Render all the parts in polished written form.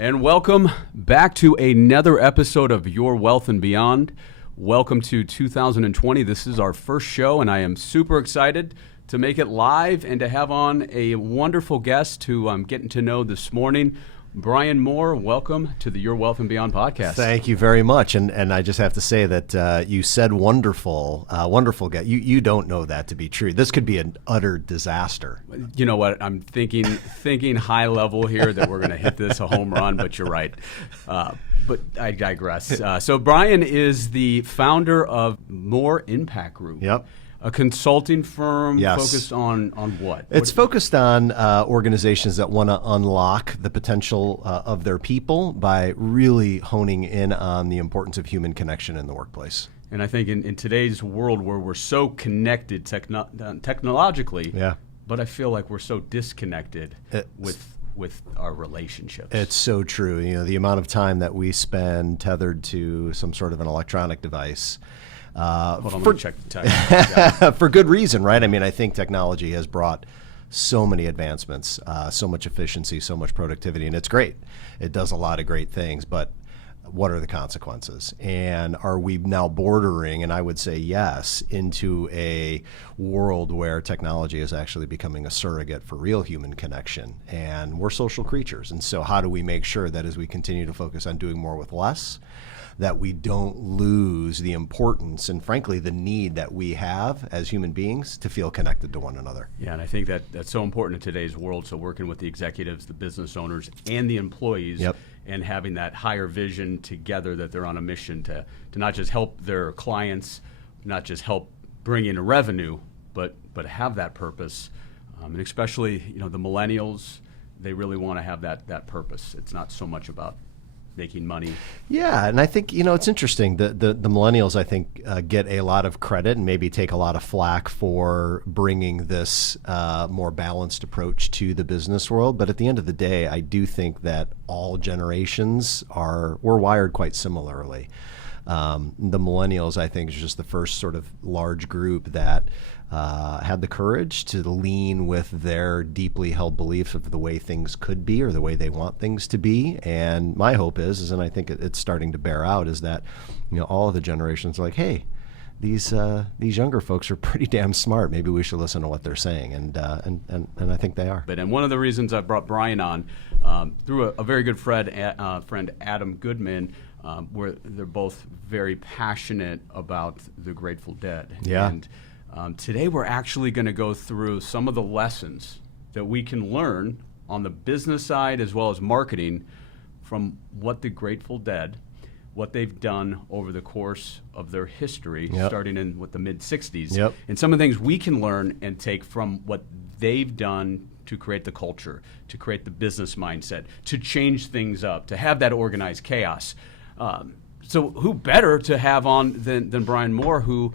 And welcome back to another episode of Your Wealth and Beyond. Welcome to 2020. This is our first show, and I am super excited to make it live and to have on a wonderful guest who I'm getting to know this morning. Brian Mohr, welcome to the Your Wealth and Beyond podcast. Thank you very much. And I just have to say that you said wonderful guy. You don't know that to be true. This could be an utter disaster. You know what? I'm thinking high level here that we're going to hit this a home run, but you're right. But I digress. So Brian is the founder of Mohr Impact Group. Yep. A consulting firm. Yes. Focused on what? It's focused on organizations that want to unlock the potential of their people by really honing in on the importance of human connection in the workplace. And I think in today's world where we're so connected technologically, yeah, but I feel like we're so disconnected with our relationships. It's so true. You know, the amount of time that we spend tethered to some sort of an electronic device. Hold on, let me check the time. Yeah. For good reason, right? I mean, I think technology has brought so many advancements, so much efficiency, so much productivity, and it's great. It does a lot of great things, but what are the consequences? And are we now bordering, and I would say yes, into a world where technology is actually becoming a surrogate for real human connection? And we're social creatures, and so how do we make sure that as we continue to focus on doing more with less, that we don't lose the importance and, frankly, the need that we have as human beings to feel connected to one another. Yeah, and I think that's so important in today's world. So working with the executives, the business owners, and the employees, yep, and having that higher vision together that they're on a mission to not just help their clients, not just help bring in revenue, but have that purpose. And especially, you know, the millennials, they really want to have that purpose. It's not so much about making money. Yeah, and I think, you know, it's interesting. The millennials, I think, get a lot of credit and maybe take a lot of flack for bringing this more balanced approach to the business world. But at the end of the day, I do think that all generations we're wired quite similarly. The millennials, I think, is just the first sort of large group that had the courage to lean with their deeply held beliefs of the way things could be or the way they want things to be. And my hope is, and I think it's starting to bear out, is that, you know, all of the generations are like, hey, these younger folks are pretty damn smart. Maybe we should listen to what they're saying, and I think they are. And one of the reasons I brought Brian on through a very good friend, Adam Goodman. Where they're both very passionate about the Grateful Dead. Yeah. And today we're actually going to go through some of the lessons that we can learn on the business side as well as marketing from what the Grateful Dead, what they've done over the course of their history, yep, starting in the mid-'60s, yep, and some of the things we can learn and take from what they've done to create the culture, to create the business mindset, to change things up, to have that organized chaos. So who better to have on than Brian Mohr, who,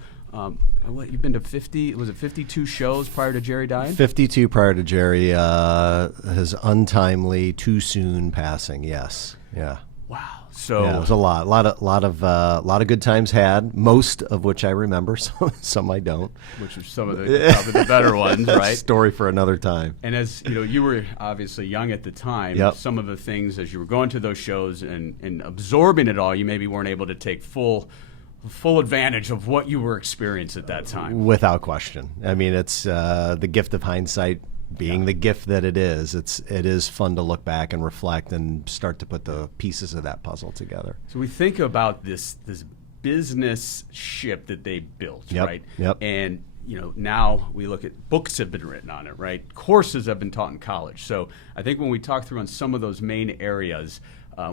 you've been to 52 shows prior to Jerry dying? 52 prior to Jerry, his untimely, too soon passing, yes. Yeah. Wow. So yeah, it was a lot of good times had, most of which I remember, some I don't. Which are some of probably the better ones, right? Story for another time. And as you know, you were obviously young at the time. Yep. Some of the things as you were going to those shows and absorbing it all, you maybe weren't able to take full advantage of what you were experiencing at that time. Without question. I mean, it's the gift of hindsight. Being the gift that it is fun to look back and reflect and start to put the pieces of that puzzle together. So we think about this business ship that they built, yep, right? Yep. And you know, now we look at books have been written on it, right? Courses have been taught in college. So I think when we talk through on some of those main areas,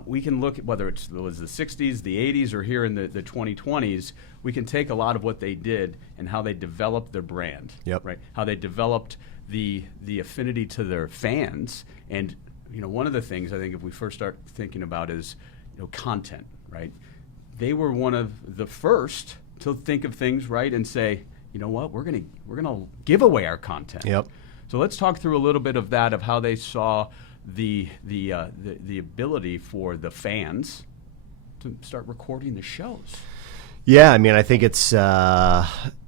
we can look at whether it was the 60s, the 80s, or here in the 2020s, we can take a lot of what they did and how they developed their brand, yep, right? How they developed the affinity to their fans. And you know, one of the things I think if we first start thinking about is, you know, content, right? They were one of the first to think of things, right, and say, you know what, we're gonna give away our content. Yep. So let's talk through a little bit of that, of how they saw the ability for the fans to start recording the shows. Yeah, I mean, I think it's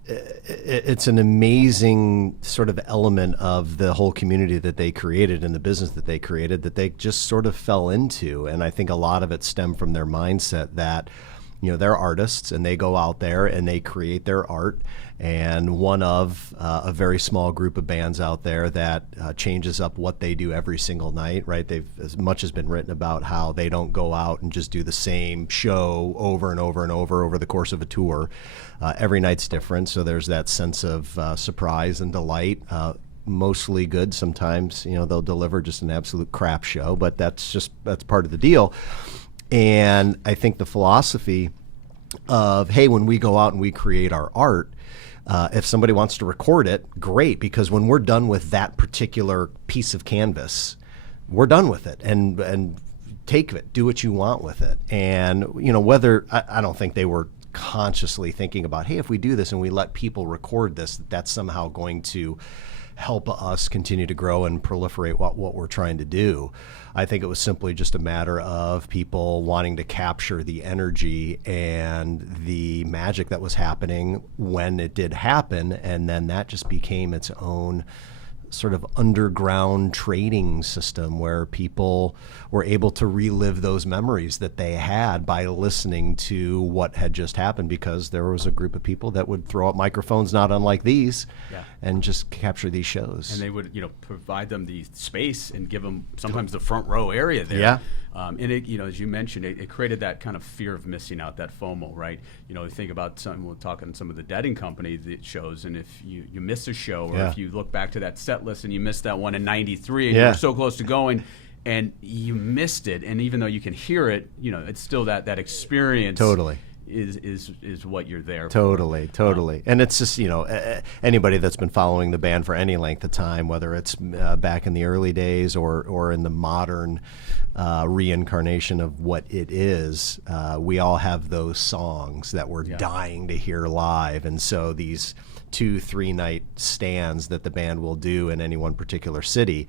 it's an amazing sort of element of the whole community that they created and the business that they created that they just sort of fell into. And I think a lot of it stemmed from their mindset that, they're artists and they go out there and they create their art. And one of a very small group of bands out there that changes up what they do every single night, right? As much has been written about how they don't go out and just do the same show over and over and over the course of a tour. Every night's different, so there's that sense of surprise and delight. Mostly good. Sometimes, they'll deliver just an absolute crap show, but that's part of the deal. And I think the philosophy of, hey, when we go out and we create our art, if somebody wants to record it, great, because when we're done with that particular piece of canvas, we're done with it, and take it, do what you want with it. And whether I don't think they were consciously thinking about, hey, if we do this and we let people record this, that's somehow going to help us continue to grow and proliferate what we're trying to do. I think it was simply just a matter of people wanting to capture the energy and the magic that was happening when it did happen, and then that just became its own sort of underground trading system where people were able to relive those memories that they had by listening to what had just happened, because there was a group of people that would throw up microphones not unlike these and just capture these shows. And they would, provide them the space and give them sometimes the front row area there. Yeah. And it, as you mentioned, it created that kind of fear of missing out, that FOMO, right? Think about we're talking some of the Dead and Company that shows, and if you miss a show, or if you look back to that set list and you missed that one in '93 and you were so close to going and you missed it, and even though you can hear it, it's still that experience. Totally. Is what you're there for. Totally. And it's just, anybody that's been following the band for any length of time, whether it's back in the early days or in the modern reincarnation of what it is, we all have those songs that we're dying to hear live. And so these 2-3 night stands that the band will do in any one particular city,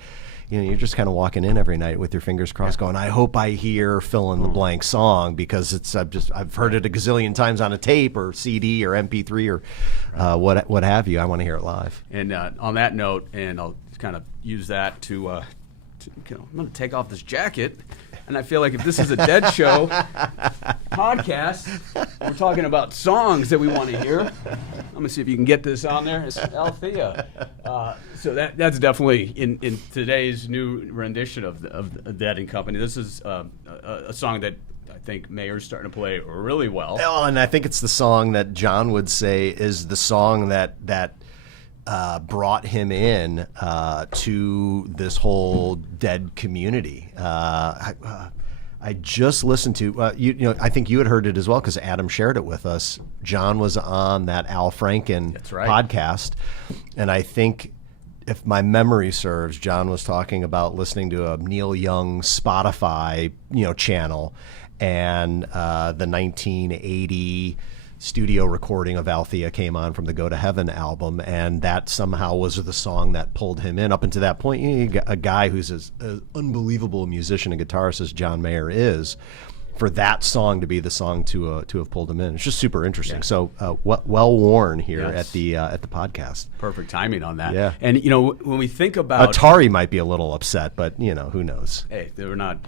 you're just kind of walking in every night with your fingers crossed going, I hope I hear fill in the blank song, because I've heard it a gazillion times on a tape or CD or MP3 or what have you. I want to hear it live. And on that note, and I'll kind of use that to I'm going to take off this jacket, and I feel like if this is a Dead Show podcast, we're talking about songs that we want to hear. Let me see if you can get this on there. It's Althea. So that's definitely in today's new rendition of Dead and Company. This is a song that I think Mohr's starting to play really well. Oh, and I think it's the song that John would say is the song that brought him in to this whole Dead community. I just listened to, I think you had heard it as well because Adam shared it with us. John was on that Al Franken podcast, and I think, if my memory serves, John was talking about listening to a Neil Young Spotify, channel, and the 1980 studio recording of Althea came on from the Go to Heaven album, and that somehow was the song that pulled him in. Up until that point, you got a guy who's as unbelievable a musician and guitarist as John Mohr is, for that song to be the song to have pulled him in. It's just super interesting. Yeah. So well worn here at the podcast. Perfect timing on that. Yeah. And when we think about Atari might be a little upset, but who knows? Hey, there are no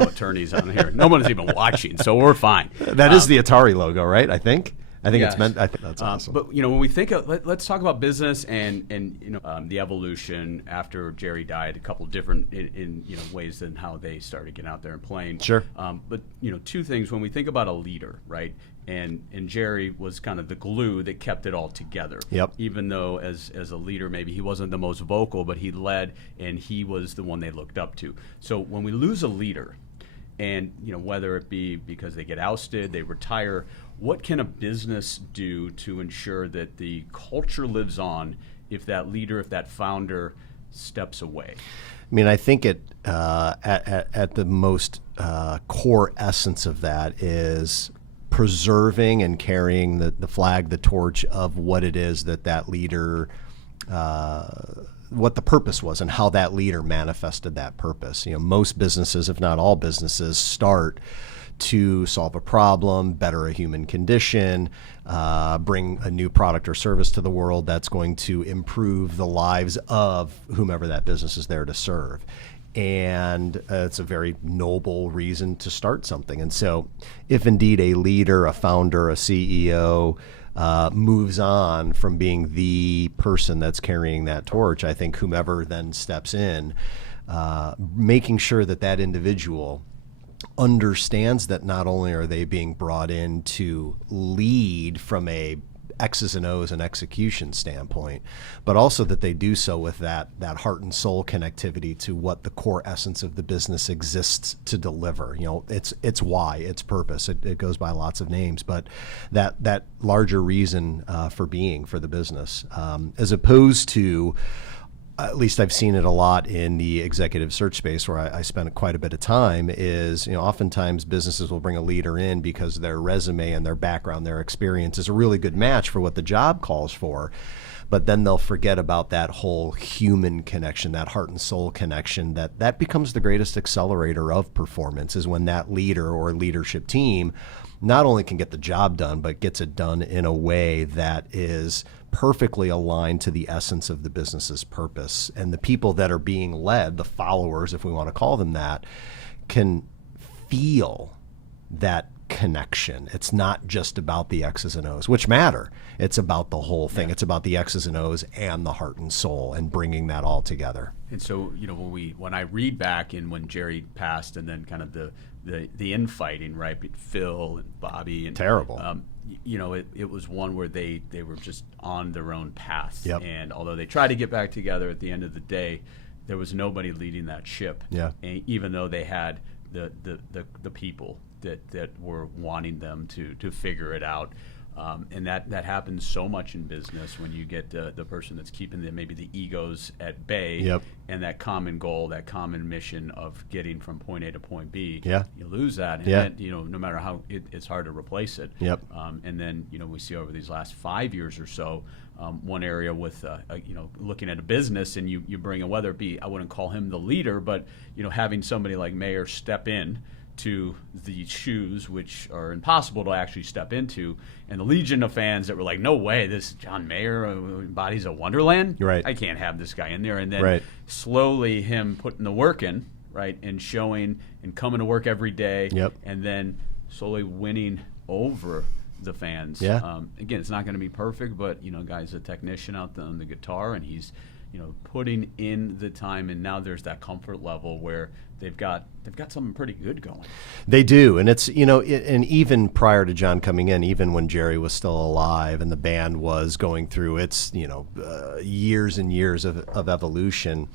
attorneys on here. No one's even watching, so we're fine. That is the Atari logo, right? I think it's meant. I think that's awesome. But when we think of, let's talk about business and the evolution after Jerry died. A couple different in ways than how they started getting out there and playing. Sure. But two things when we think about a leader, right? And Jerry was kind of the glue that kept it all together. Yep. Even though as a leader, maybe he wasn't the most vocal, but he led and he was the one they looked up to. So when we lose a leader, and whether it be because they get ousted, they retire, what can a business do to ensure that the culture lives on if that leader, if that founder steps away? I mean, I think at the most core essence of that is preserving and carrying the flag, the torch of what it is that leader, what the purpose was and how that leader manifested that purpose. Most businesses, if not all businesses, start to solve a problem, better a human condition, bring a new product or service to the world that's going to improve the lives of whomever that business is there to serve. And it's a very noble reason to start something. And so if indeed a leader, a founder, a CEO moves on from being the person that's carrying that torch, I think whomever then steps in, making sure that that individual understands that not only are they being brought in to lead from a X's and O's and execution standpoint, but also that they do so with that heart and soul connectivity to what the core essence of the business exists to deliver. You know, it's why, its purpose. It goes by lots of names, but that larger reason for being for the business, as opposed to, at least I've seen it a lot in the executive search space where I spent quite a bit of time, is, you know, oftentimes businesses will bring a leader in because their resume and their background, their experience is a really good match for what the job calls for. But then they'll forget about that whole human connection, that heart and soul connection, that becomes the greatest accelerator of performance, is when that leader or leadership team not only can get the job done, but gets it done in a way that is perfectly aligned to the essence of the business's purpose. And the people that are being led, the followers, if we want to call them that, can feel that connection. It's not just about the X's and O's, which matter. It's about the whole thing. Yeah. It's about the X's and O's and the heart and soul and bringing that all together. And so, you know, when I read back in when Jerry passed, and then kind of the infighting, right, Phil and Bobby, and terrible. You know, it was one where they were just on their own path. Yep. And although they tried to get back together, at the end of the day, there was nobody leading that ship. Yeah. And even though they had the people that were wanting them to figure it out. And that happens so much in business when you get the person that's keeping maybe the egos at bay. Yep. And that common goal, that common mission of getting from point A to point B. Yeah. You lose that, and yeah. then, you know, no matter how it's hard to replace it. Yep. And then, you know, we see over these last 5 years or so, one area with you know, looking at a business, and you bring in, whether it be, I wouldn't call him the leader, but, you know, having somebody like Mohr step in to the shoes, which are impossible to actually step into, and the legion of fans that were like, no way, this John Mohr embodies a wonderland. Right. I can't have this guy in there. And then right. slowly him putting the work in, right, and showing and coming to work every day. Yep. And then slowly winning over the fans. Yeah. Again, it's not going to be perfect, but, you know, guy's a technician out there on the guitar, and he's, you know, putting in the time, and now there's that comfort level where they've got something pretty good going. They do, and it's, you know, and even prior to John coming in, even when Jerry was still alive and the band was going through its, you know, years and years of evolution,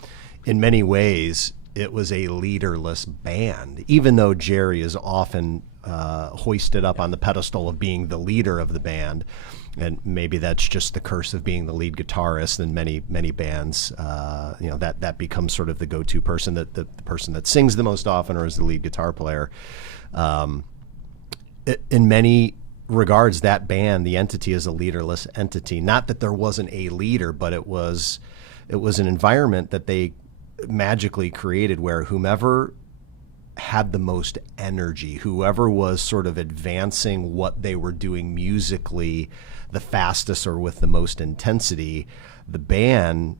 in many ways it was a leaderless band, even though Jerry is often hoisted up on the pedestal of being the leader of the band. And maybe that's just the curse of being the lead guitarist in many bands. You know, that becomes sort of the go-to person, that the person that sings the most often, or is the lead guitar player. In many regards, that band, the entity, is a leaderless entity. Not that there wasn't a leader, but it was an environment that they magically created where whomever had the most energy, whoever was sort of advancing what they were doing musically the fastest or with the most intensity, the band,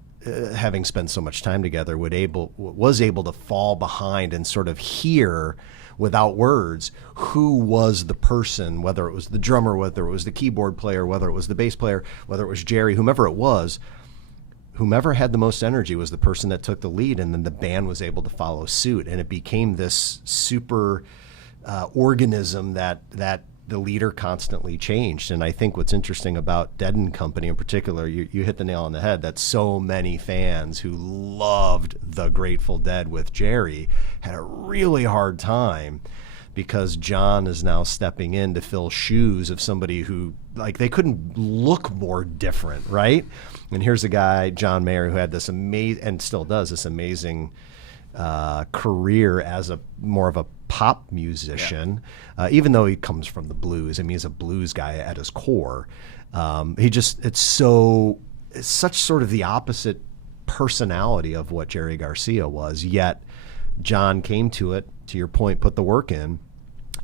having spent so much time together, was able to fall behind and sort of hear without words who was the person, whether it was the drummer, whether it was the keyboard player, whether it was the bass player, whether it was Jerry, whomever it was. Whomever had the most energy was the person that took the lead, and then the band was able to follow suit, and it became this super organism that the leader constantly changed. And I think what's interesting about Dead & Company in particular, you hit the nail on the head, that so many fans who loved the Grateful Dead with Jerry had a really hard time, because John is now stepping in to fill shoes of somebody who, like, they couldn't look more different, right? And here's a guy, John Mohr, who had this amazing, and still does, this amazing career as more of a pop musician, yeah. Even though he comes from the blues. I mean, he's a blues guy at his core. It's such sort of the opposite personality of what Jerry Garcia was, yet John came to it, to your point, put the work in,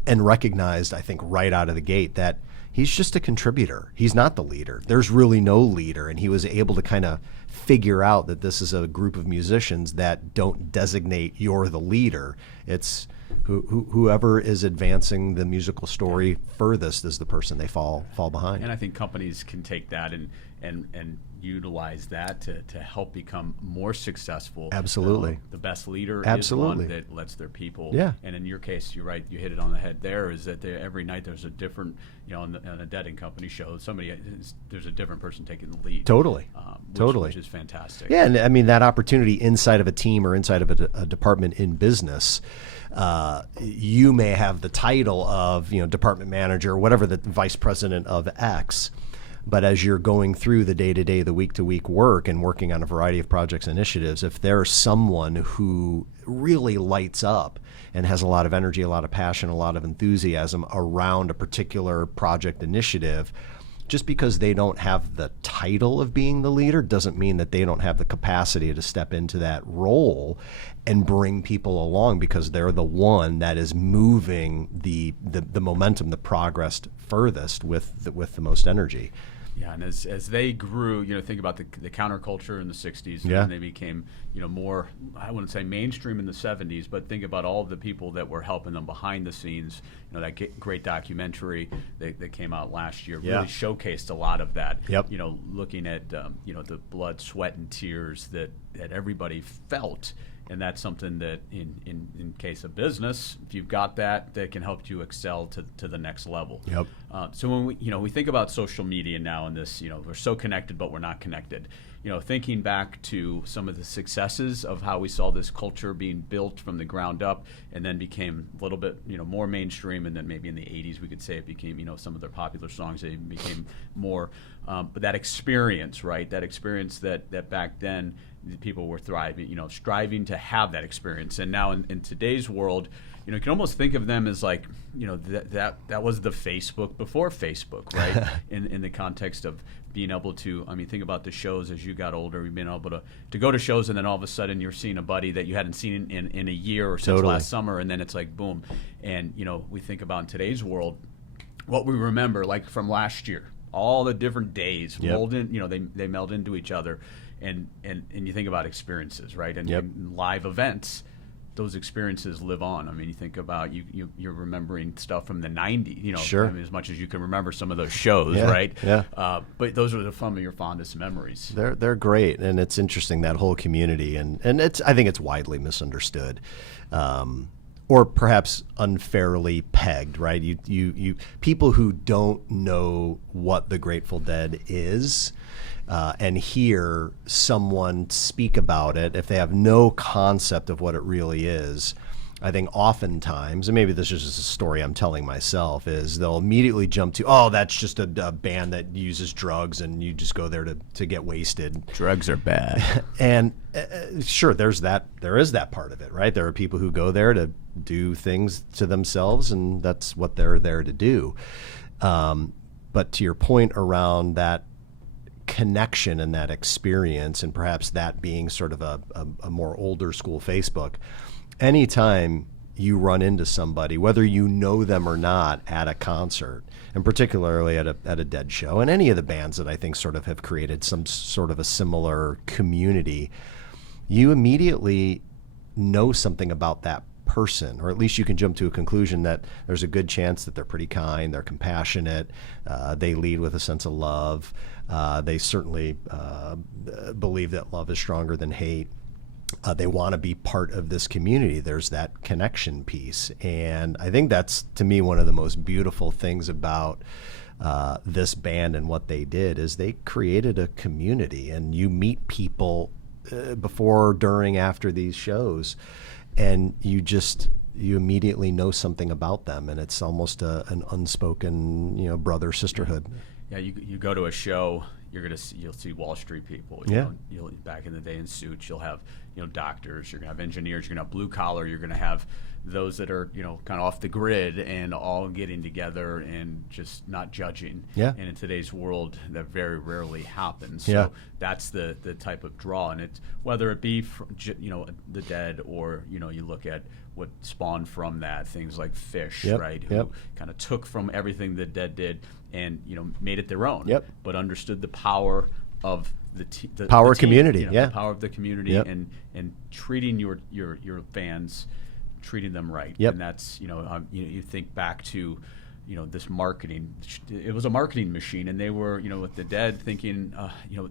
and recognized, I think, right out of the gate that he's just a contributor. He's not the leader. There's really no leader. And he was able to kind of figure out that this is a group of musicians that don't designate you're the leader. It's whoever is advancing the musical story furthest is the person they fall behind. And I think companies can take that and utilize that to help become more successful. Absolutely. The best leader Absolutely. is one that lets their people. Yeah. And in your case, you're right. You hit it on the head. There is that every night there's a different, on a Dead and Company show, there's a different person taking the lead. Totally. Which is fantastic. Yeah, and I mean that opportunity inside of a team or inside of a department in business. You may have the title of department manager, or whatever, the vice president of X. But as you're going through the day-to-day, the week-to-week work and working on a variety of projects and initiatives, if there's someone who really lights up and has a lot of energy, a lot of passion, a lot of enthusiasm around a particular project initiative, just because they don't have the title of being the leader doesn't mean that they don't have the capacity to step into that role and bring people along, because they're the one that is moving the momentum, the progress furthest with the most energy. Yeah, and as they grew, think about the counterculture in the 60s, Yeah. and they became, more, I wouldn't say mainstream in the 70s, but think about all the people that were helping them behind the scenes. That great documentary that came out last year Yeah. really showcased a lot of that. Yep. Looking at, the blood, sweat, and tears that everybody felt. And that's something that in case of business, if you've got that can help you excel to the next level. Yep. So when we think about social media now and this, we're so connected, but we're not connected. Thinking back to some of the successes of how we saw this culture being built from the ground up and then became a little bit, more mainstream. And then maybe in the 80s, we could say it became, some of their popular songs, they became more, but that experience, right? That experience that back then people were striving to have that experience. And now in today's world, you can almost think of them as like, that was the Facebook before Facebook, right? in the context of being able to, think about the shows as you got older, you've been able to go to shows, and then all of a sudden you're seeing a buddy that you hadn't seen in a year or since Totally. last summer, and then it's like, boom. And, we think about in today's world, what we remember, like from last year, all the different days, Yep. rolled in, they meld into each other. And you think about experiences, right? And, Yep. and live events, those experiences live on. You think about you're remembering stuff from the 90s, Sure. as much as you can remember some of those shows, Yeah, right? yeah. But those are some of your fondest memories. They're great, and it's interesting, that whole community, and I think it's widely misunderstood, or perhaps unfairly pegged, right? You people who don't know what the Grateful Dead is, and hear someone speak about it, if they have no concept of what it really is, I think oftentimes, and maybe this is just a story I'm telling myself, is they'll immediately jump to, oh, that's just a band that uses drugs and you just go there to get wasted. Drugs are bad. And sure, there is that part of it, right? There are people who go there to do things to themselves, and that's what they're there to do. But to your point around that connection and that experience, and perhaps that being sort of a more older school Facebook, anytime you run into somebody, whether you know them or not, at a concert, and particularly at a Dead show, and any of the bands that I think sort of have created some sort of a similar community, you immediately know something about that person, or at least you can jump to a conclusion that there's a good chance that they're pretty kind, they're compassionate, they lead with a sense of love, they certainly believe that love is stronger than hate. They want to be part of this community. There's that connection piece. And I think that's, to me, one of the most beautiful things about this band and what they did, is they created a community. And you meet people before, during, after these shows, and you immediately know something about them. And it's almost an unspoken, brother sisterhood. Yeah, you go to a show, you'll see Wall Street people. Yeah. You'll back in the day in suits, you'll have doctors, you're going to have engineers, you're going to have blue collar, you're going to have those that are, kind of off the grid and all getting together and just not judging. Yeah. And in today's world, that very rarely happens. Yeah. So that's the type of draw. And it's whether it be from, the Dead, or, you look at what spawned from that, things like Fish, Yep. right? Yep. Who kind of took from everything the Dead did and, made it their own. Yep. But understood the power of the Power team, community, yeah. the power of the community, Yep. and treating your fans, treating them right. Yep. And that's you think back to this marketing. It was a marketing machine, and they were with the Dead thinking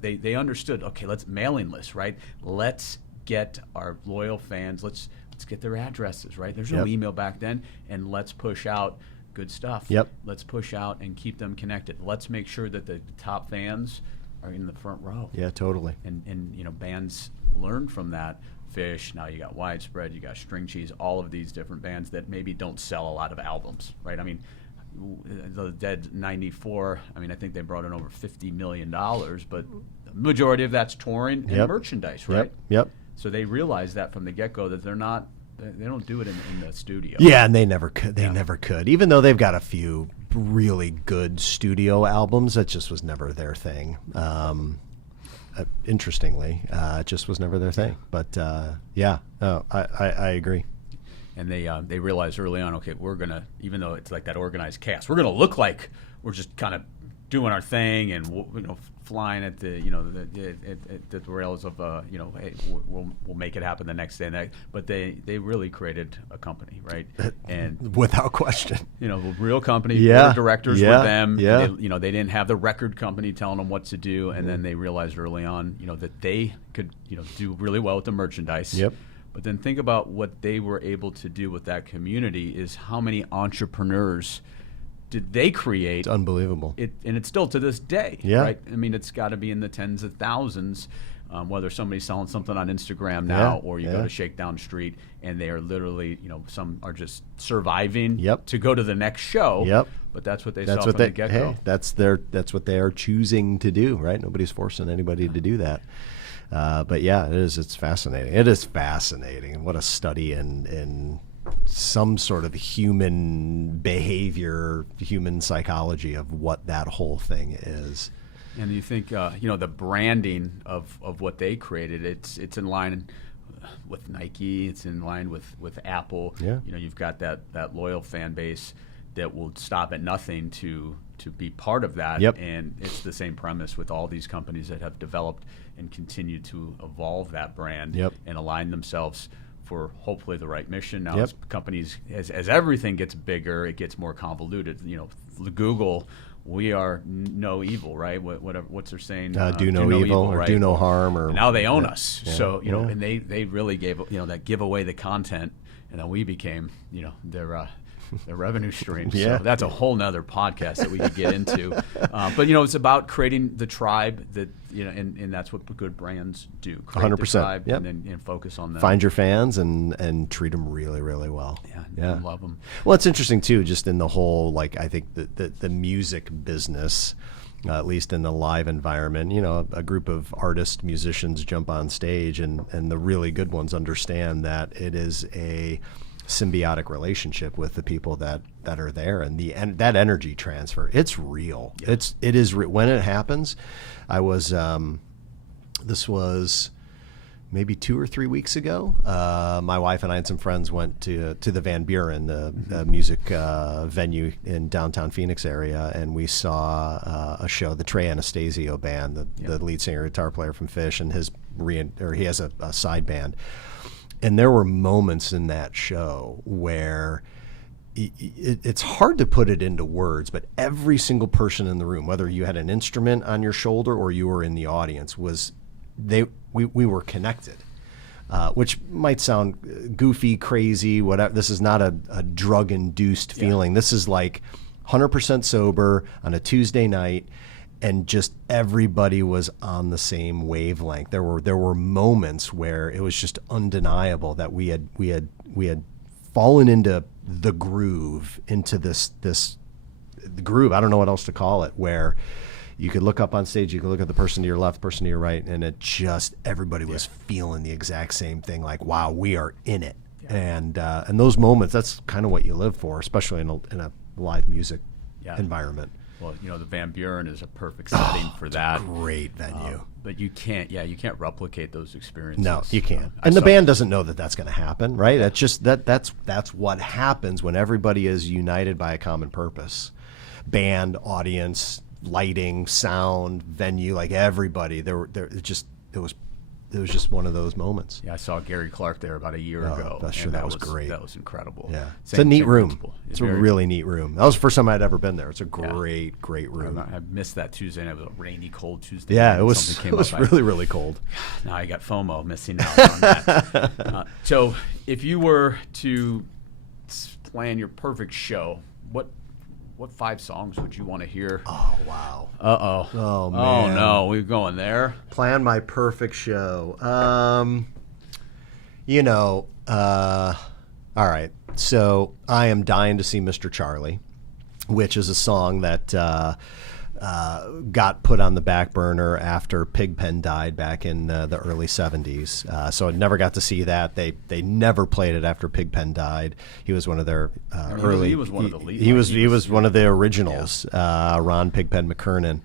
they understood. Okay, let's mailing list, right? Let's get our loyal fans. Let's get their addresses, right? There's no Yep. email back then, and let's push out good stuff. Yep. Let's push out and keep them connected. Let's make sure that the top fans are in the front row. Yeah, totally. And bands learn from that. Fish, now you got Widespread, you got String Cheese, all of these different bands that maybe don't sell a lot of albums, right? I mean, the Dead 94, I think they brought in over $50 million, but the majority of that's touring and Yep. merchandise, right? Yep. So they realized that from the get-go that they don't do it in the studio. Yeah, and they never could. They never could. Even though they've got a few really good studio albums, that just was never their thing. Interestingly, it just was never their thing. But I agree. And they realized early on, okay, we're gonna, even though it's like that organized chaos, we're gonna look like we're just kind of doing our thing and flying at the at the rails of hey, we'll make it happen the next day. But they really created a company, right? And Without question. a real company. Yeah. Board of directors Yeah. were them. Yeah. They didn't have the record company telling them what to do, and then they realized early on, that they could do really well with the merchandise. Yep. But then think about what they were able to do with that community. Is how many entrepreneurs did they create? It's unbelievable. And it's still to this day, Yeah. right? It's got to be in the tens of thousands, whether somebody's selling something on Instagram now, or you go to Shakedown Street, and they are literally, some are just surviving Yep. to go to the next show. Yep. But that's what they That's saw what from they the get-go. Hey, that's what they are choosing to do, right? Nobody's forcing anybody to do that. But yeah, it's fascinating. It is fascinating. What a study in some sort of human behavior, human psychology of what that whole thing is. And you think, the branding of what they created, it's in line with Nike, it's in line with Apple. Yeah. You've got that loyal fan base that will stop at nothing to be part of that. Yep. And it's the same premise with all these companies that have developed and continue to evolve that brand. Yep. And align themselves for hopefully the right mission. Now, Yep. as companies, as everything gets bigger, it gets more convoluted. Google, we are no evil, right? What's their saying? Do no evil, or right? do no harm, or And now they own us. Yeah. So Yeah. and they really gave that give away the content, and then we became their revenue stream. Yeah. So that's a whole nother podcast that we could get into. But it's about creating the tribe that and that's what good brands do. Create 100%. the tribe, Yep. and then focus on them. Find your fans and treat them really, really well. Yeah. Love them. Well, it's interesting too, just in the whole, I think the music business, at least in the live environment, a group of artists, musicians jump on stage, and the really good ones understand that it is a symbiotic relationship with the people that are there, and that energy transfer, it's real. Yeah. It is when it happens. I was this was maybe 2 or 3 weeks ago. My wife and I and some friends went to the Van Buren, the music venue in downtown Phoenix area, and we saw a show, the Trey Anastasio band, the lead singer, guitar player from Fish, and he has a side band. And there were moments in that show where it's hard to put it into words, but every single person in the room, whether you had an instrument on your shoulder or you were in the audience, we were connected, which might sound goofy, crazy, whatever. This is not a drug-induced feeling. This is like 100% sober on a Tuesday night, and just everybody was on the same wavelength. There were moments where it was just undeniable that we had fallen into the groove, into this groove. I don't know what else to call it, where you could look up on stage, you could look at the person to your left, person to your right, and it just, everybody was feeling the exact same thing, like, wow, we are in it. And those moments, that's kind of what you live for, especially in a live music environment. Well, the Van Buren is a perfect setting for that. Great venue. But you can't replicate those experiences. No, you can't. And the band doesn't know that that's going to happen, right? That's just that's what happens when everybody is united by a common purpose. Band, audience, lighting, sound, venue, like everybody. It was just one of those moments. Yeah, I saw Gary Clark there about a year ago. That's true. That was great. That was incredible. Yeah, it's a neat room. It's a really neat room. That was the first time I'd ever been there. It's a great room. I missed that Tuesday night. It was a rainy, cold Tuesday. Yeah, it was. It was really, really cold. Now I got FOMO missing out on that. So, if you were to plan your perfect show, what 5 songs would you want to hear? Oh, wow. Uh-oh. Oh, man. Oh, no. We're going there. Plan my perfect show. All right. So I am dying to see Mr. Charlie, which is a song that got put on the back burner after Pigpen died back in the early 70s. So I never got to see that. They never played it after Pigpen died. He was one of their early. He was one of the lead. He was one of the originals. Ron Pigpen McKernan.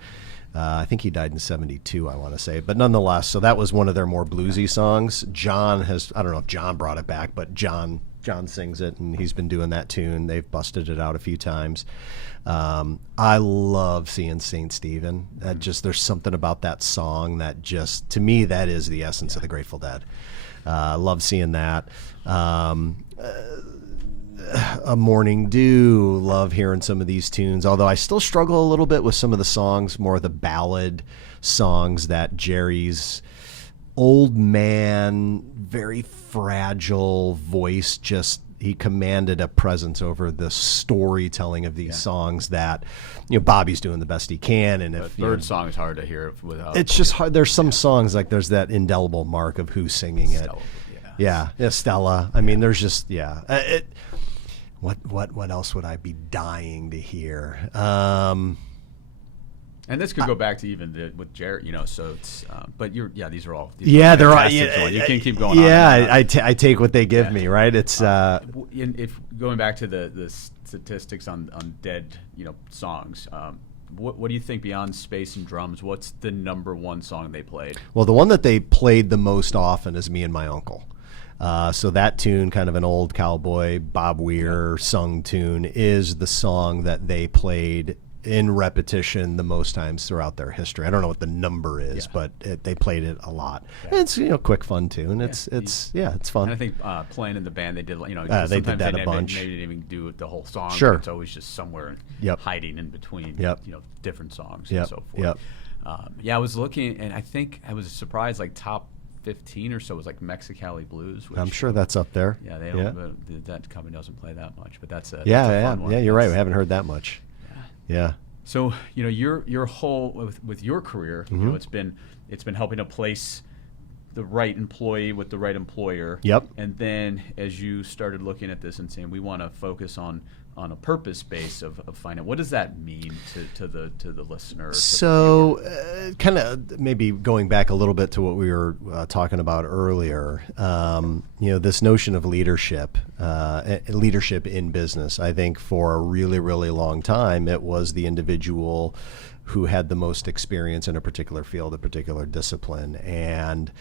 I think he died in 72, I want to say. But nonetheless, so that was one of their more bluesy songs. John I don't know if John brought it back, but John sings it, and he's been doing that tune. They've busted it out a few times. I love seeing St. Stephen. There's something about that song that just, to me, that is the essence of the Grateful Dead. I love seeing that. A Morning Dew, love hearing some of these tunes, although I still struggle a little bit with some of the songs, more of the ballad songs that Jerry's old man, very fragile voice, he commanded a presence over the storytelling of these songs that, Bobby's doing the best he can. And if third song is hard to hear without. It's just hard. There's some songs, like there's that indelible mark of who's singing it. Stella. I mean, there's just, what else would I be dying to hear? And this could go back to even with Jerry, so it's. But these are all. They're all. You can keep going. I take what they give me, right? It's. If going back to the statistics on dead, songs. What do you think beyond Space and Drums? What's the number one song they played? Well, the one that they played the most often is Me and My Uncle. So that tune, kind of an old cowboy Bob Weir sung tune, is the song that they played in repetition the most times throughout their history. I don't know what the number is, but they played it a lot. Yeah. It's quick, fun tune. It's fun. And I think playing in the band, they did they did that a bunch. Maybe didn't even do the whole song. Sure, it's always just somewhere hiding in between. Different songs and so forth. I was looking, and I think I was surprised. Like top 15 or so was like Mexicali Blues. Which, I'm sure that's up there. Yeah, they don't. That company doesn't play that much, but that's a fun one. Yeah. You're right. We haven't heard that much. Yeah. So your whole with your career, it's been helping to place the right employee with the right employer. Yep. And then as you started looking at this and saying we want to focus on a purpose base of finding, what does that mean to the listener? So kind of maybe going back a little bit to what we were talking about earlier, this notion of leadership in business. I think for a really, really long time, it was the individual who had the most experience in a particular field, a particular discipline, and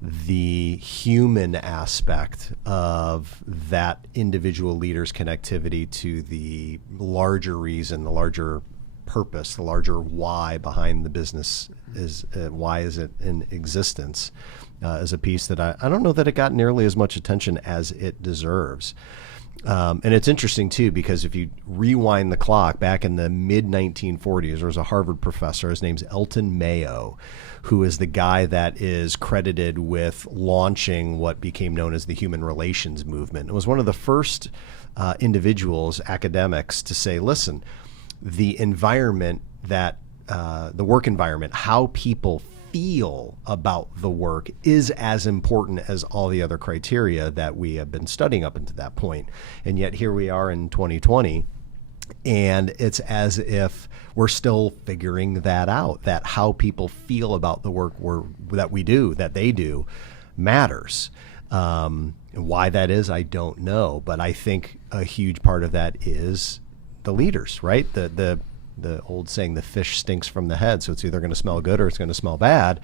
the human aspect of that individual leader's connectivity to the larger reason, the larger purpose, the larger why behind the business is why is it in existence, is a piece that I don't know that it got nearly as much attention as it deserves. And it's interesting, too, because if you rewind the clock back in the mid-1940s, there was a Harvard professor, his name's Elton Mayo, who is the guy that is credited with launching what became known as the human relations movement. It was one of the first individuals, academics, to say, listen, the environment that, the work environment, how people feel about the work is as important as all the other criteria that we have been studying up until that point. And yet here we are in 2020, And it's as if we're still figuring that out, that how people feel about the work that we do, that they do, matters. Why that is, I don't know. But I think a huge part of that is the leaders, right? The old saying, the fish stinks from the head. So it's either going to smell good or it's going to smell bad.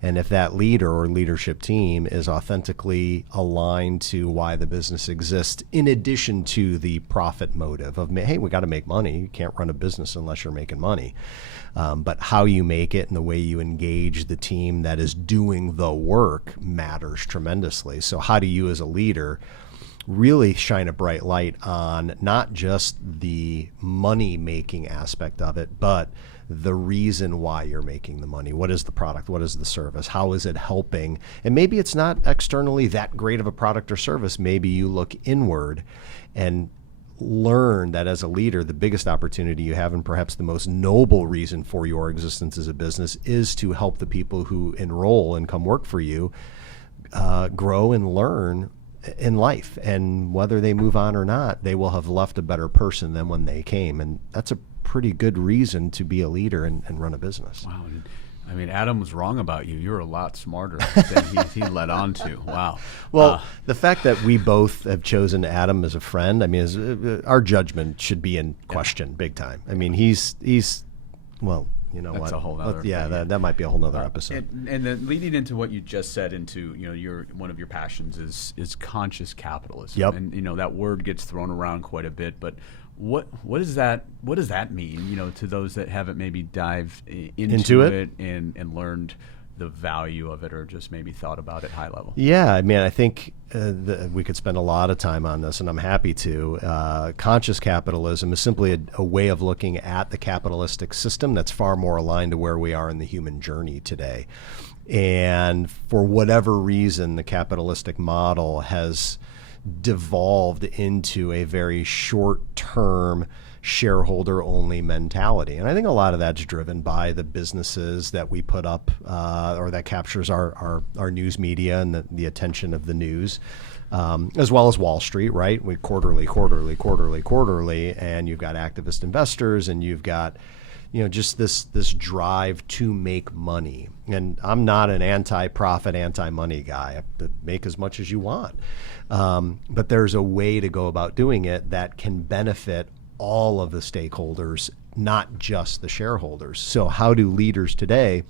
And if that leader or leadership team is authentically aligned to why the business exists, in addition to the profit motive of, hey, we got to make money. You can't run a business unless you're making money. But how you make it and the way you engage the team that is doing the work matters tremendously. So how do you as a leader really shine a bright light on not just the money-making aspect of it, but the reason why you're making the money? What is the product? What is the service? How is it helping? And maybe it's not externally that great of a product or service. Maybe you look inward and learn that as a leader, the biggest opportunity you have and perhaps the most noble reason for your existence as a business is to help the people who enroll and come work for you grow and learn in life. And whether they move on or not, they will have left a better person than when they came. And that's a pretty good reason to be a leader and run a business. Wow. I mean, Adam was wrong about you. You're a lot smarter than he led on to. Wow. Well, the fact that we both have chosen Adam as a friend, I mean, our judgment should be in question big time. I mean, he's well, you know, that's a whole other yeah, that might be a whole nother episode. And then leading into what you just said, into one of your passions is conscious capitalism. Yep. And that word gets thrown around quite a bit, but what does that mean? To those that haven't maybe dived into it and learned the value of it, or just maybe thought about it high level. Yeah, I mean, I think we could spend a lot of time on this, and I'm happy to. Conscious capitalism is simply a way of looking at the capitalistic system that's far more aligned to where we are in the human journey today. And for whatever reason, the capitalistic model has devolved into a very short-term shareholder-only mentality. And I think a lot of that's driven by the businesses that we put up or that captures our news media and the attention of the news, as well as Wall Street, right? We quarterly, and you've got activist investors, and you've got just this drive to make money. And I'm not an anti-profit, anti-money guy. I have to make as much as you want. But there's a way to go about doing it that can benefit all of the stakeholders, not just the shareholders. So how do leaders today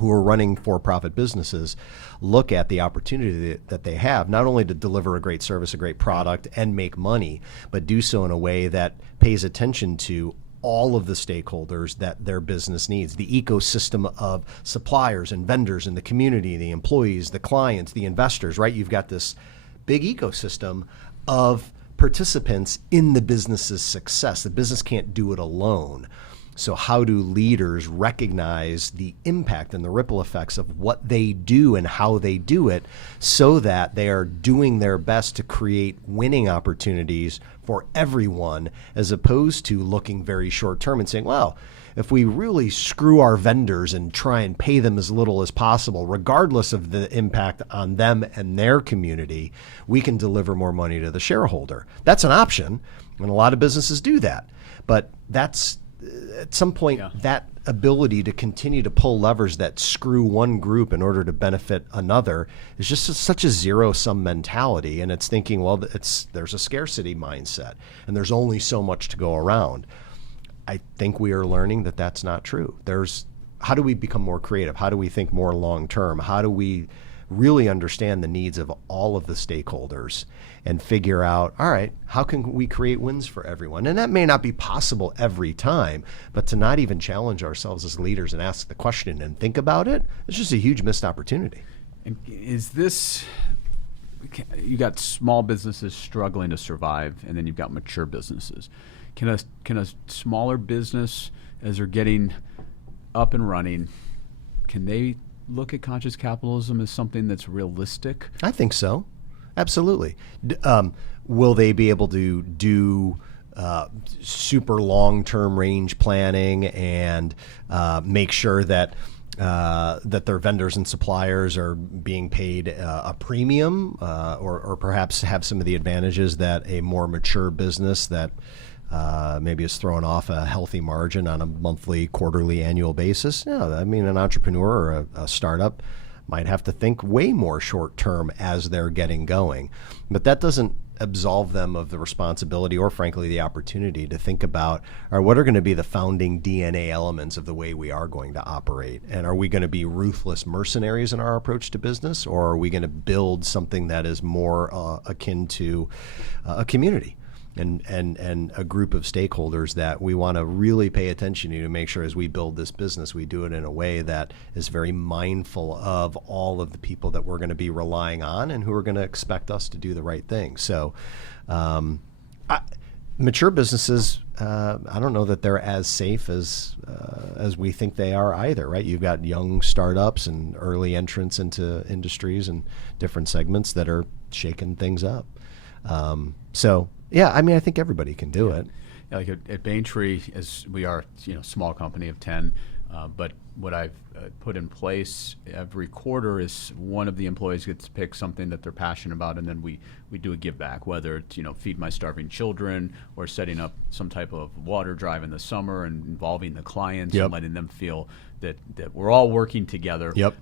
who are running for-profit businesses look at the opportunity that they have, not only to deliver a great service, a great product, and make money, but do so in a way that pays attention to all of the stakeholders that their business needs, the ecosystem of suppliers and vendors in the community, the employees, the clients, the investors, right? You've got this big ecosystem of participants in the business's success. The business can't do it alone. So how do leaders recognize the impact and the ripple effects of what they do and how they do it so that they are doing their best to create winning opportunities for everyone, as opposed to looking very short term and saying, well, if we really screw our vendors and try and pay them as little as possible, regardless of the impact on them and their community, we can deliver more money to the shareholder. That's an option, and a lot of businesses do that. But that's, at some point, that ability to continue to pull levers that screw one group in order to benefit another is just such a zero-sum mentality. And it's thinking, well, there's a scarcity mindset, and there's only so much to go around. I think we are learning that that's not true. How do we become more creative? How do we think more long-term? How do we really understand the needs of all of the stakeholders and figure out, all right, how can we create wins for everyone? And that may not be possible every time, but to not even challenge ourselves as leaders and ask the question and think about it, it's just a huge missed opportunity. And you got small businesses struggling to survive, and then you've got mature businesses. Can a smaller business, as they're getting up and running, can they look at conscious capitalism as something that's realistic? I think so. Absolutely. Will they be able to do super long-term range planning and make sure that their vendors and suppliers are being paid a premium, or perhaps have some of the advantages that a more mature business that maybe is throwing off a healthy margin on a monthly, quarterly, annual basis. Yeah, I mean, an entrepreneur or a startup might have to think way more short term as they're getting going. But that doesn't absolve them of the responsibility or, frankly, the opportunity to think about, all right, what are going to be the founding DNA elements of the way we are going to operate? And are we going to be ruthless mercenaries in our approach to business, or are we going to build something that is more akin to a community? And a group of stakeholders that we want to really pay attention to make sure as we build this business, we do it in a way that is very mindful of all of the people that we're going to be relying on and who are going to expect us to do the right thing. So mature businesses, I don't know that they're as safe as we think they are either, right? You've got young startups and early entrants into industries and different segments that are shaking things up. Yeah, I mean, I think everybody can do it. Yeah, like at Baintree, as we are, small company of 10, but what I've put in place every quarter is one of the employees gets to pick something that they're passionate about, and then we do a give back, whether it's feed my starving children or setting up some type of water drive in the summer and involving the clients and letting them feel that we're all working together. Yep.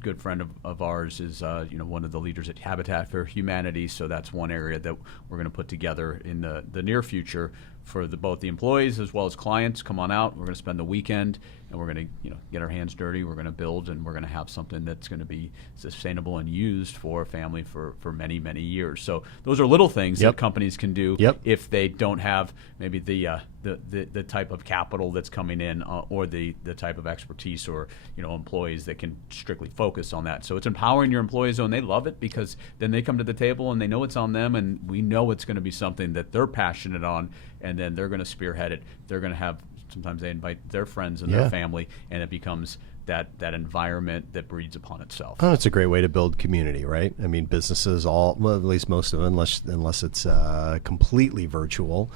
Good friend of ours is one of the leaders at Habitat for Humanity, so that's one area that we're going to put together in the near future for both the employees as well as clients. Come on out. We're going to spend the weekend and we're going to get our hands dirty. We're going to build, and we're going to have something that's going to be sustainable and used for a family for many, many years. So those are little things that companies can do if they don't have maybe the type of capital that's coming in or the type of expertise or employees that can strictly focus on that. So it's empowering your employees, and they love it because then they come to the table and they know it's on them, and we know it's going to be something that they're passionate on, and then they're going to spearhead it. They're going to have, sometimes they invite their friends and their family, and it becomes that environment that breeds upon itself. Oh, it's a great way to build community, right? I mean, businesses at least most of them, unless it's completely virtual,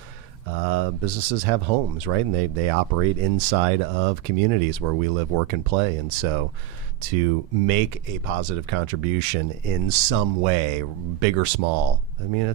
businesses have homes, right? And they operate inside of communities where we live, work, and play. And so to make a positive contribution in some way, big or small, I mean,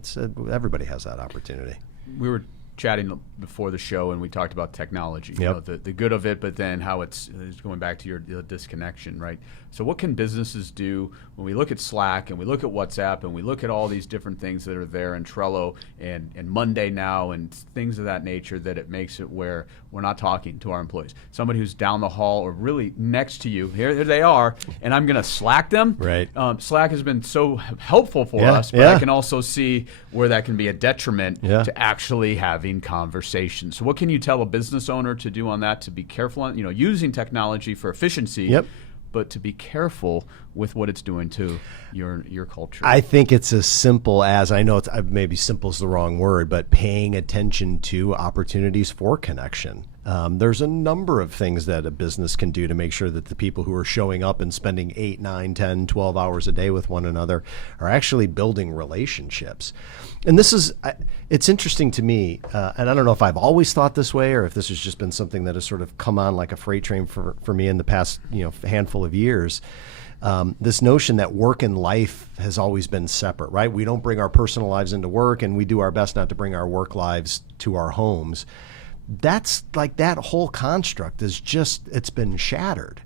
everybody has that opportunity. We were chatting before the show, and we talked about technology, the good of it, but then how it's going back to your disconnection, right? So what can businesses do when we look at Slack and we look at WhatsApp and we look at all these different things that are there, and Trello and Monday now and things of that nature, that it makes it where we're not talking to our employees. Somebody who's down the hall or really next to you, here they are, and I'm going to Slack them. Right. Slack has been so helpful for us, but I can also see where that can be a detriment to actually having conversations. So what can you tell a business owner to do on that, to be careful on, using technology for efficiency, but to be careful with what it's doing to your culture? I think it's as simple as, I know it's maybe simple is the wrong word, but paying attention to opportunities for connection. There's a number of things that a business can do to make sure that the people who are showing up and spending 8, 9, 10, 12 hours a day with one another are actually building relationships. And it's interesting to me, and I don't know if I've always thought this way or if this has just been something that has sort of come on like a freight train for me in the past handful of years. This notion that work and life has always been separate, right? We don't bring our personal lives into work, and we do our best not to bring our work lives to our homes. That's like, that whole construct it's been shattered.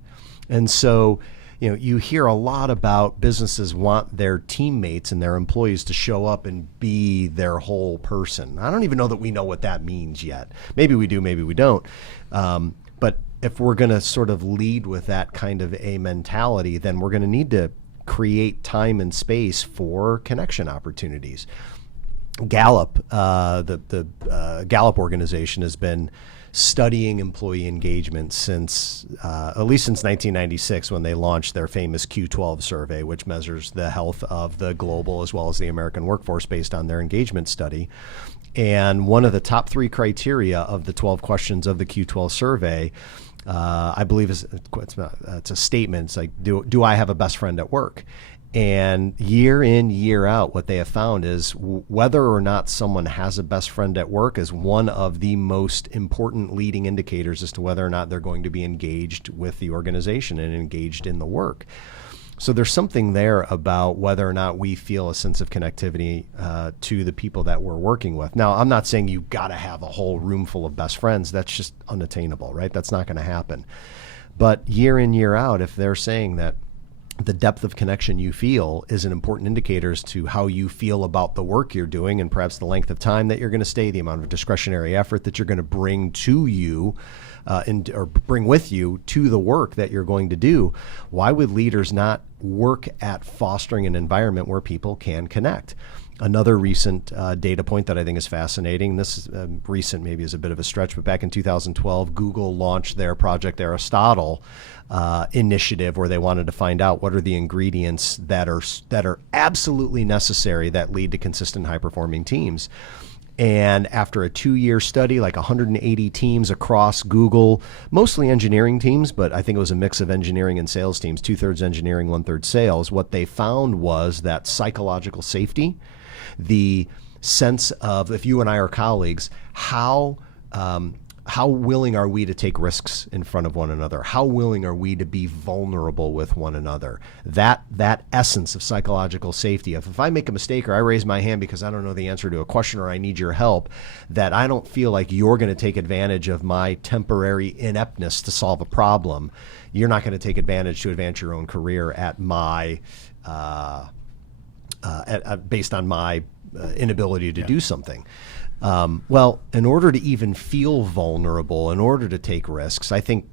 And so, you hear a lot about businesses want their teammates and their employees to show up and be their whole person. I don't even know that we know what that means yet. Maybe we do, maybe we don't. But if we're going to sort of lead with that kind of a mentality, then we're going to need to create time and space for connection opportunities. Gallup, the Gallup organization, has been studying employee engagement since at least since 1996, when they launched their famous Q12 survey, which measures the health of the global as well as the American workforce based on their engagement study. And one of the top 3 criteria of the 12 questions of the Q12 survey, I believe it's a statement. It's like, do I have a best friend at work? And year in, year out, what they have found is whether or not someone has a best friend at work is one of the most important leading indicators as to whether or not they're going to be engaged with the organization and engaged in the work. So there's something there about whether or not we feel a sense of connectivity to the people that we're working with. Now, I'm not saying you've got to have a whole room full of best friends. That's just unattainable, right? That's not going to happen. But year in, year out, if they're saying that the depth of connection you feel is an important indicator as to how you feel about the work you're doing, and perhaps the length of time that you're going to stay, the amount of discretionary effort that you're going to bring to you or bring with you to the work that you're going to do, why would leaders not work at fostering an environment where people can connect? Another recent data point that I think is fascinating, this is recent, maybe is a bit of a stretch, but back in 2012, Google launched their Project Aristotle initiative where they wanted to find out what are the ingredients that are absolutely necessary that lead to consistent high-performing teams. And after a 2-year study, like 180 teams across Google, mostly engineering teams, but I think it was a mix of engineering and sales teams, 2/3 engineering, 1/3 sales, what they found was that psychological safety, the sense of, if you and I are colleagues, how willing are we to take risks in front of one another? How willing are we to be vulnerable with one another? That essence of psychological safety, if I make a mistake or I raise my hand because I don't know the answer to a question or I need your help, that I don't feel like you're going to take advantage of my temporary ineptness to solve a problem. You're not going to take advantage to advance your own career at my based on my inability to do something. Well, in order to even feel vulnerable, in order to take risks, I think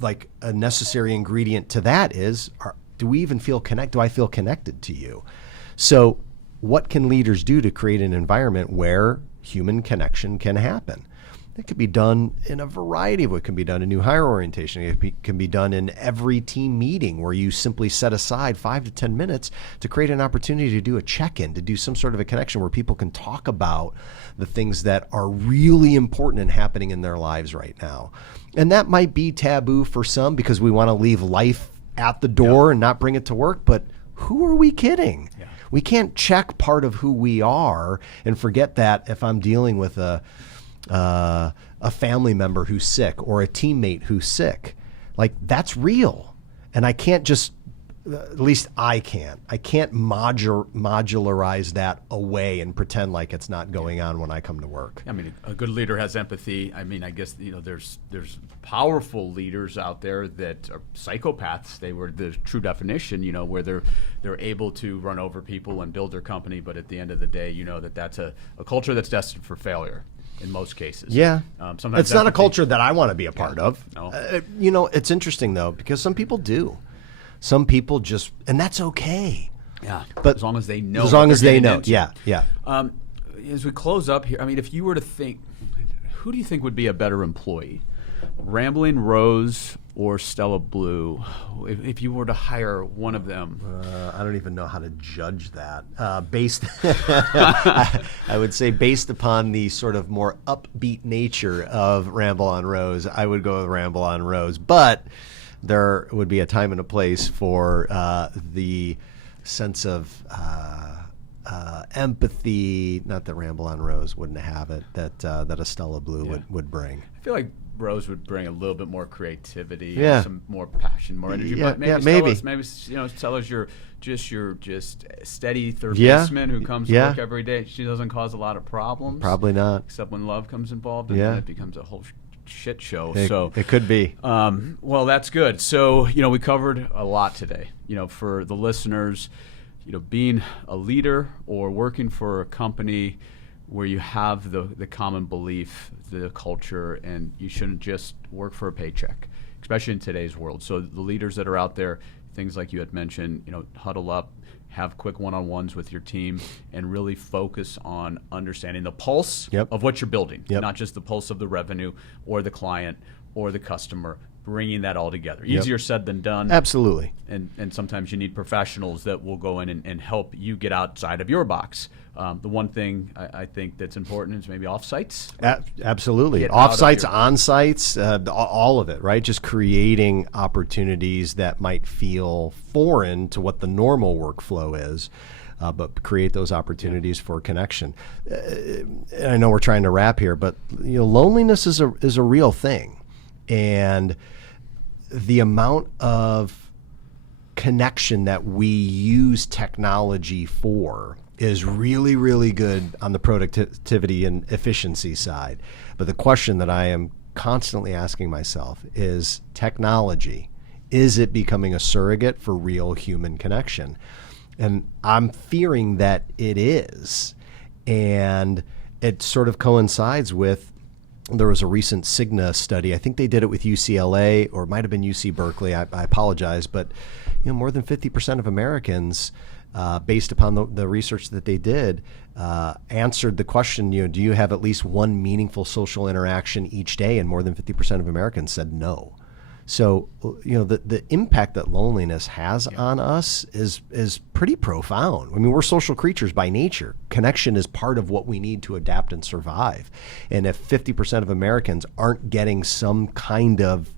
like a necessary ingredient to that is, do we even feel connected? Do I feel connected to you? So what can leaders do to create an environment where human connection can happen? It could be done in a variety of ways. It can be done in new hire orientation. It can be done in every team meeting where you simply set aside 5 to 10 minutes to create an opportunity to do a check-in, to do some sort of a connection where people can talk about the things that are really important and happening in their lives right now. And that might be taboo for some because we want to leave life at the door and not bring it to work, but who are we kidding? Yeah. We can't check part of who we are and forget that if I'm dealing with a family member who's sick or a teammate who's sick, like that's real. And I can't just, at least I can't modularize that away and pretend like it's not going on when I come to work. I mean, a good leader has empathy. I mean, I guess, there's powerful leaders out there that are psychopaths. They were the true definition, where they're able to run over people and build their company. But at the end of the day, that's a culture that's destined for failure. In most cases. Yeah. Sometimes it's not a culture that I want to be a part of. No. It's interesting, though, because some people do. Some people just, and that's okay. Yeah. But as long as they know. As long as they know. Into. Yeah. As we close up here, I mean, if you were to think, who do you think would be a better employee? Rambling Rose or Stella Blue? If you were to hire one of them. I don't even know how to judge that. I would say based upon the sort of more upbeat nature of Ramble on Rose, I would go with Ramble on Rose. But there would be a time and a place for the sense of empathy, not that Ramble on Rose wouldn't have it, that a Stella Blue would bring. I feel like Rose would bring a little bit more creativity, some more passion, more energy. Yeah, but maybe Stella's your steady third baseman who comes to work every day. She doesn't cause a lot of problems. Probably not. Except when love comes involved, and then it becomes a whole shit show. It could be. Well, that's good. So we covered a lot today. For the listeners, being a leader or working for a company where you have the common belief, the culture, and you shouldn't just work for a paycheck, especially in today's world. So the leaders that are out there, things like you had mentioned, huddle up, have quick one-on-ones with your team, and really focus on understanding the pulse of what you're building, not just the pulse of the revenue or the client or the customer, bringing that all together. Easier said than done. Absolutely. And sometimes you need professionals that will go in and help you get outside of your box. The one thing I think that's important is maybe offsites. Absolutely. Offsites, onsites, all of it, right? Just creating opportunities that might feel foreign to what the normal workflow is. But create those opportunities for connection. And I know we're trying to wrap here, but loneliness is a real thing. And the amount of connection that we use technology for is really, really good on the productivity and efficiency side. But the question that I am constantly asking myself is technology, is it becoming a surrogate for real human connection? And I'm fearing that it is. And it sort of coincides with, there was a recent Cigna study. I think they did it with UCLA, or it might have been UC Berkeley. I apologize. But more than 50% of Americans, based upon the research that they did, answered the question, do you have at least one meaningful social interaction each day? And more than 50% of Americans said no. So, the impact that loneliness has on us is pretty profound. I mean, we're social creatures by nature. Connection is part of what we need to adapt and survive. And if 50% of Americans aren't getting some kind of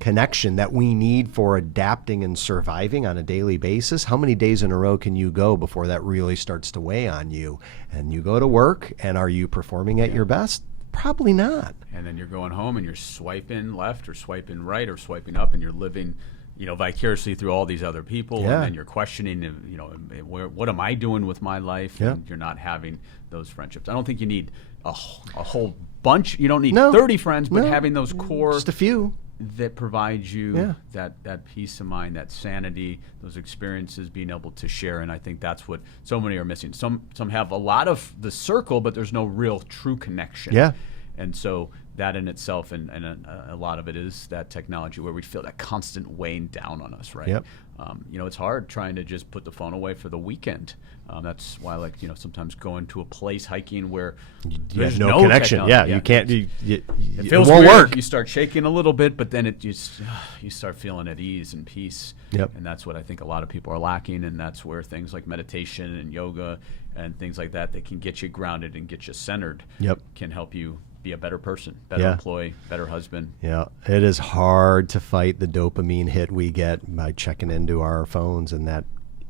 connection that we need for adapting and surviving on a daily basis, how many days in a row can you go before that really starts to weigh on you? And you go to work, and are you performing at your best? Probably not. And then you're going home and you're swiping left or swiping right or swiping up, and you're living, vicariously through all these other people. And then you're questioning, what am I doing with my life? And you're not having those friendships. I don't think you need a whole bunch. You don't need 30 friends, but having those core, just a few, that provide you that peace of mind, that sanity, those experiences, being able to share. And I think that's what so many are missing. Some have a lot of the circle, but there's no real true connection. Yeah. And so that in itself, and a lot of it is that technology where we feel that constant weighing down on us, right? Yep. It's hard trying to just put the phone away for the weekend. That's why I like, sometimes going to a place hiking where there's no connection. Technology. You can't. It feels won't weird. work. You start shaking a little bit, but then you start feeling at ease and peace. Yep. And that's what I think a lot of people are lacking. And that's where things like meditation and yoga and things like that can get you grounded and get you centered. Can help you be a better person, better employee, better husband. Yeah, it is hard to fight the dopamine hit we get by checking into our phones and that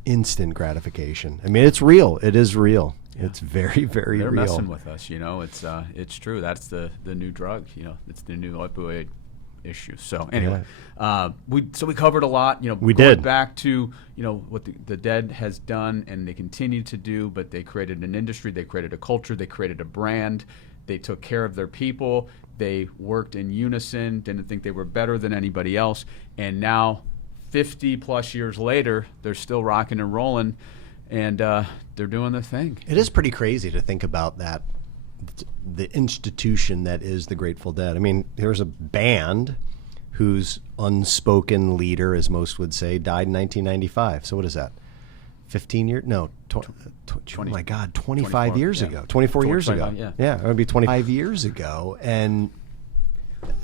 instant gratification. I mean, it's real. It is real. Yeah. It's very, very They're real. They're messing with us, It's true. That's the new drug. It's the new opioid issue. So anyway, we covered a lot. We going did. Back to what the Dead has done, and they continue to do. But they created an industry. They created a culture. They created a brand. They took care of their people. They worked in unison, didn't think they were better than anybody else. And now, 50 plus years later, they're still rocking and rolling, and they're doing their thing. It is pretty crazy to think about that, the institution that is the Grateful Dead. I mean, there's a band whose unspoken leader, as most would say, died in 1995. So what is that? 15 years? No, 20, oh my God, 25 years ago. 24 years ago. Yeah, it would be 25 years ago. And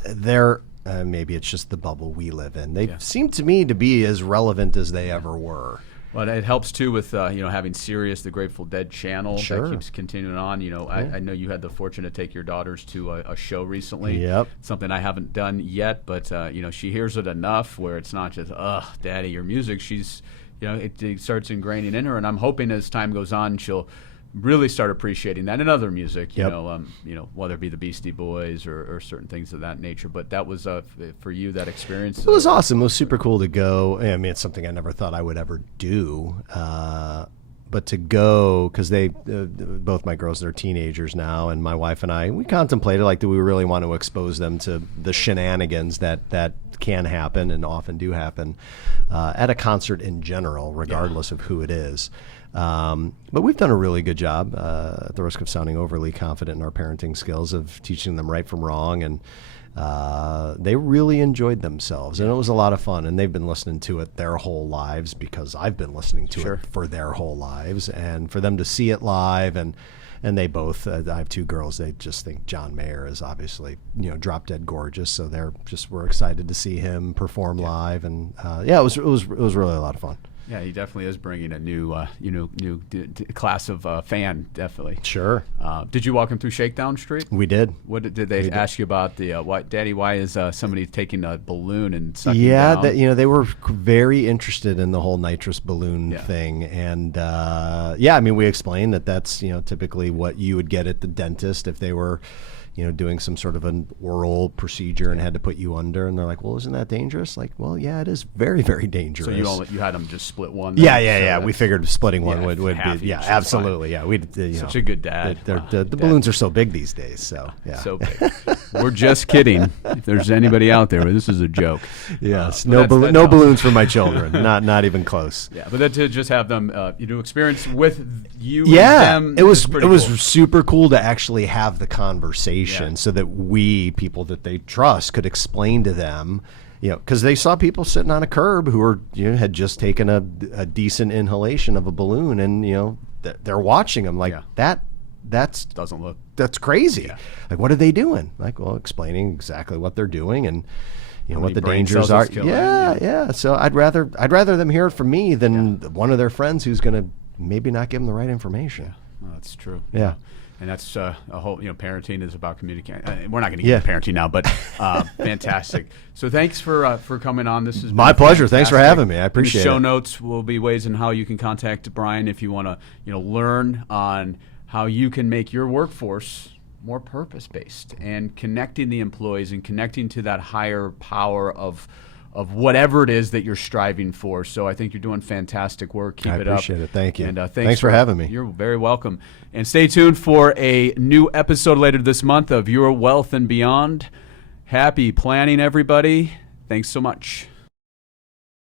they're, maybe it's just the bubble we live in. They seem to me to be as relevant as they ever were. Well, it helps too with having Sirius, the Grateful Dead channel that keeps continuing on. I know you had the fortune to take your daughters to a show recently. Yep. Something I haven't done yet, but she hears it enough where it's not just, Daddy, your music. She's it starts ingraining in her, and I'm hoping as time goes on, she'll really start appreciating that and other music. Whether it be the Beastie Boys or certain things of that nature. But that was for you, that experience. It was awesome. It was super cool to go. I mean, it's something I never thought I would ever do. But to go, because they both my girls, they're teenagers now, and my wife and I, we contemplated, like, do we really want to expose them to the shenanigans that can happen and often do happen at a concert in general, regardless of who it is. But we've done a really good job, at the risk of sounding overly confident in our parenting skills, of teaching them right from wrong, and they really enjoyed themselves, and it was a lot of fun. And they've been listening to it their whole lives, because I've been listening to it for their whole lives, and for them to see it live, and they both, I have two girls, they just think John Mayer is obviously, drop dead gorgeous. So we're excited to see him perform live. And it was really a lot of fun. Yeah, he definitely is bringing a new, class of fan. Definitely. Sure. Did you walk him through Shakedown Street? We did. What did they ask you about the Daddy? Why is somebody taking a balloon and sucking Yeah, down? they were very interested in the whole nitrous balloon thing, and I mean, we explained that that's typically what you would get at the dentist if they were doing some sort of an oral procedure and had to put you under, and they're like, well, isn't that dangerous? Like, well, yeah, it is very, very dangerous. So you had them just split one? Yeah. We figured splitting one would be, absolutely. Fine. Yeah, we Such a good dad. The balloons are so big these days, so yeah. So big. We're just kidding. If there's anybody out there, this is a joke. Yes, no balloons for my children. not even close. Yeah, but then to just have them, experience with you. Yeah, and them it was cool. super cool to actually have the conversation, so that we, people that they trust, could explain to them, because they saw people sitting on a curb who were had just taken a decent inhalation of a balloon, and they're watching them like that's crazy. Yeah. Like, what are they doing? Like, well, explaining exactly what they're doing and what the brain dangers cells are. it's killing. Yeah. So I'd rather them hear it from me than one of their friends who's going to maybe not give them the right information. Well, that's true. Yeah. And that's a whole, parenting is about communicating. We're not going to get into parenting now, but fantastic. So thanks for coming on. This is my pleasure. Thanks for having me. I appreciate it. In the show notes will be ways and how you can contact Brian if you want to, learn on how you can make your workforce more purpose-based and connecting the employees and connecting to that higher power of whatever it is that you're striving for. So I think you're doing fantastic work. Keep it up. I appreciate it. Thank you. And thanks for having me. You're very welcome. And stay tuned for a new episode later this month of Your Wealth and Beyond. Happy planning, everybody. Thanks so much.